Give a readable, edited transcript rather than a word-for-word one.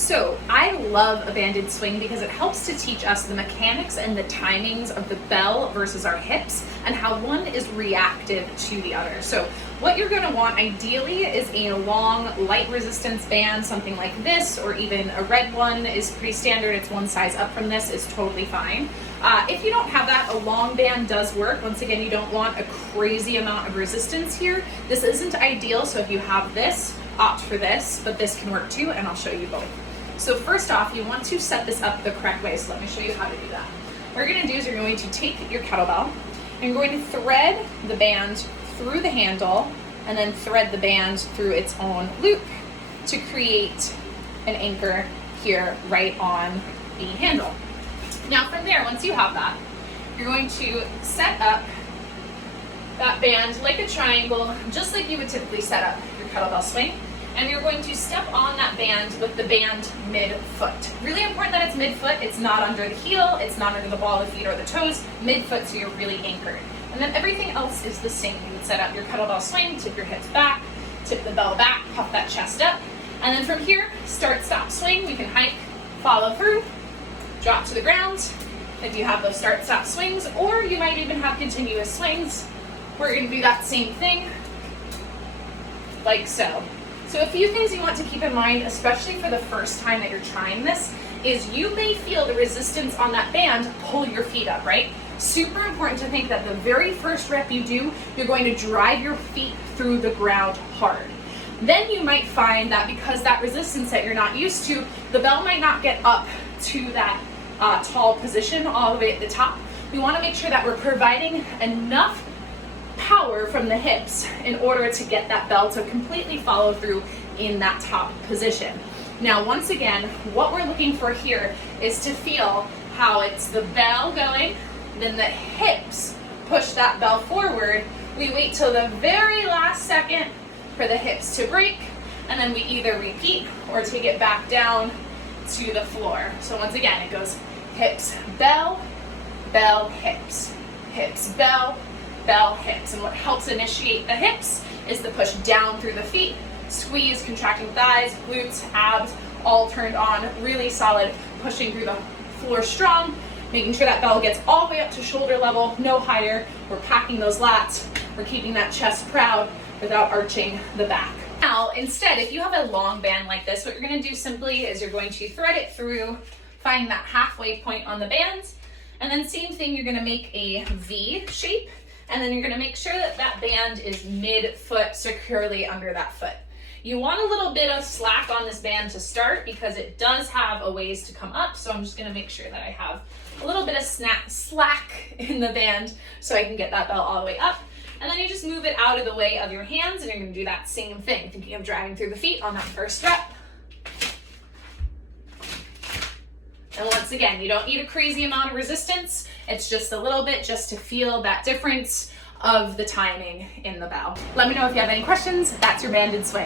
So I love a banded swing because it helps to teach us the mechanics and the timings of the bell versus our hips and how one is reactive to the other. So what you're going to want ideally is a long light resistance band, something like this, or even a red one is pretty standard. It's one size up from this, is totally fine. If you don't have that, a long band does work. Once again, you don't want a crazy amount of resistance here. This isn't ideal, so if you have this, opt for this, but this can work too, and I'll show you both. So first off, you want to set this up the correct way, so let me show you how to do that. What you're going to do is you're going to take your kettlebell, and you're going to thread the band through the handle, and then thread the band through its own loop to create an anchor here right on the handle. Now from there, once you have that, you're going to set up that band like a triangle, just like you would typically set up your kettlebell swing. And you're going to step on that band with the band mid-foot. Really important that it's mid-foot. It's not under the heel, it's not under the ball of the feet or the toes, mid-foot, so you're really anchored. And then everything else is the same. You would set up your kettlebell swing, tip your hips back, tip the bell back, puff that chest up. And then from here, start, stop, swing. You can hike, follow through, drop to the ground if you have those start, stop swings, or you might even have continuous swings. We're going to do that same thing, like so. So a few things you want to keep in mind, especially for the first time that you're trying this, is you may feel the resistance on that band pull your feet up, right? Super important to think that the very first rep you do, you're going to drive your feet through the ground hard. Then you might find that because that resistance that you're not used to, the bell might not get up to that tall position all the way at the top. We want to make sure that we're providing enough power from the hips in order to get that bell to completely follow through in that top position. Now, once again, what we're looking for here is to feel how it's the bell going, then the hips push that bell forward. We wait till the very last second for the hips to break, and then we either repeat or take it back down to the floor. So once again, it goes hips, bell, bell, hips, hips, bell, bell, hips. And what helps initiate the hips is the push down through the feet, squeeze, contracting thighs, glutes, abs, all turned on, really solid, pushing through the floor strong, making sure that bell gets all the way up to shoulder level, no higher. We're packing those lats, we're keeping that chest proud without arching the back. Now, instead, if you have a long band like this, what you're going to do simply is you're going to thread it through, find that halfway point on the band, and then same thing, you're going to make a V shape, and then you're going to make sure that that band is mid-foot securely under that foot. You want a little bit of slack on this band to start because it does have a ways to come up, so I'm just going to make sure that I have a little bit of slack in the band so I can get that bell all the way up. And then you just move it out of the way of your hands, and you're going to do that same thing, thinking of driving through the feet on that first rep. And once again, you don't need a crazy amount of resistance. It's just a little bit just to feel that difference of the timing in the bell. Let me know if you have any questions. That's your banded swing.